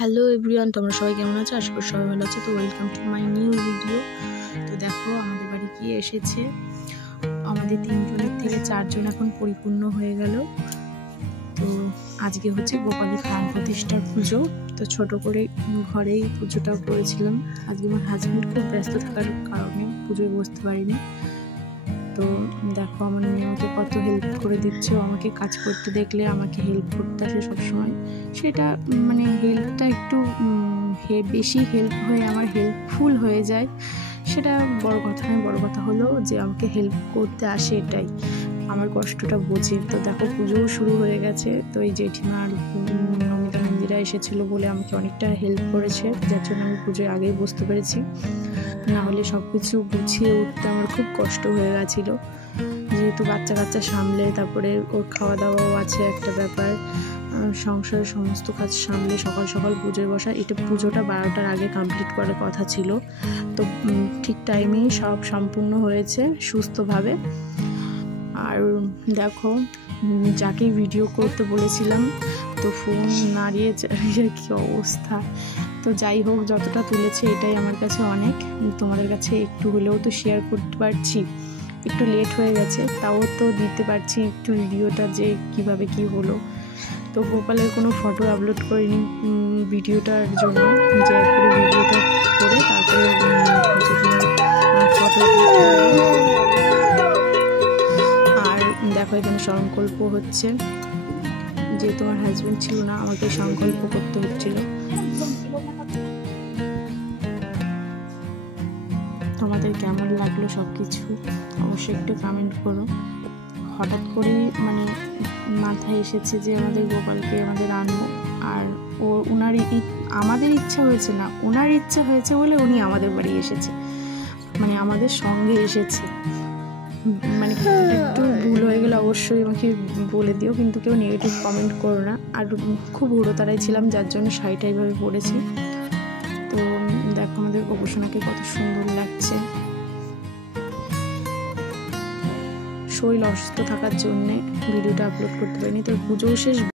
Hello everyone, তোমরা সবাই কেমন আছো? আশা করি সবাই ভালো আছো। তো welcome to my new video. তো দেখো আমাদের বাড়ি কি এসেছে, আমাদের 3 জনের থেকে 4 জন এখন পরিপূর্ণ হয়ে গেল। তো আজকে হচ্ছে গোপালের প্রাণ প্রতিষ্ঠার পুজো। তো ছোট করে ঘরেই পুজোটা করেছিলাম। আজকে আমার হাজব্যান্ড খুব ব্যস্ত থাকার কারণে পুজোয় বসতে পারিনি। তো দেখো আমার মেয়ে আমাকে কত হেল্প করে দিচ্ছে। আমাকে কাজ করতে দেখলে আমাকে হেল্প করতে আসে সবসময়। সেটা মানে হেল্পটা একটু বেশি হেল্প হয়ে আমার হেল্পফুল হয়ে যায়, সেটা বড় কথা নয়। বড় কথা হলো যে আমাকে হেল্প করতে আসে, এটাই আমার কষ্টটা বোঝে। তো দেখো পুজোও শুরু হয়ে গেছে। তো এই জেঠিমা আর নমিতা নন্দীরা এসেছিলো বলে আমাকে অনেকটা হেল্প করেছে, যার জন্য আমি পুজোয় আগেই বুঝতে পেরেছি। না হলে সব কিছু গুছিয়ে উঠতে আমার খুব কষ্ট হয়ে গেছিলো, যেহেতু বাচ্চা কাচ্চা সামলে, তারপরে ওর খাওয়া দাওয়াও আছে একটা ব্যাপার, সংসারের সমস্ত কাজ সামলে সকাল সকাল পুজোয় বসা। এটা পুজোটা 12টার আগে কমপ্লিট করার কথা ছিল। তো ঠিক টাইমেই সব সম্পূর্ণ হয়েছে সুস্থভাবে। আর দেখো যাকে ভিডিও করতে বলেছিলাম, তো ফোন নাড়িয়ে চালিয়ে কী অবস্থা। তো যাই হোক, যতটা তুলেছে এটাই আমার কাছে অনেক। তোমাদের কাছে একটু হলেও তো শেয়ার করতে পারছি। একটু লেট হয়ে গেছে, তাও তো দিতে পারছি একটু ভিডিওটা যে কিভাবে কি হলো। তো গোপালের কোনো ফটো আপলোড করিনি ভিডিওটার জন্য, যে একবারে ভিডিওটা করে তারপরে ফটো। আর দেখো এখানে সংকল্প হচ্ছে, যে তোমার হাজব্যান্ড ছিল না, আমাকে সংকল্প করতে হচ্ছিল। তোমাদের কেমন লাগলো সব কিছু অবশ্যই একটু কমেন্ট করো। হঠাৎ করে মানে মাথায় এসেছে যে আমাদের গোপালকে আমাদের আনবো, আর ওনার আমাদের ইচ্ছা হয়েছে না, ওনার ইচ্ছা হয়েছে বলে উনি আমাদের বাড়ি এসেছে, মানে আমাদের সঙ্গে এসেছে। মানে একটু ভুল হয়ে গেলে অবশ্যই আমাকে বলে দিও, কিন্তু কেউ নেগেটিভ কমেন্ট করো না। আর খুব হুড়োতাড়াই ছিলাম, যার জন্য শাড়িটা এইভাবে পরেছি। তো দেখো আমাদের গোপসোনাকে কত সুন্দর লাগছে। শরীর অসুস্থ থাকার জন্যে ভিডিওটা আপলোড করতে পারিনি। তো পুজোও শেষ।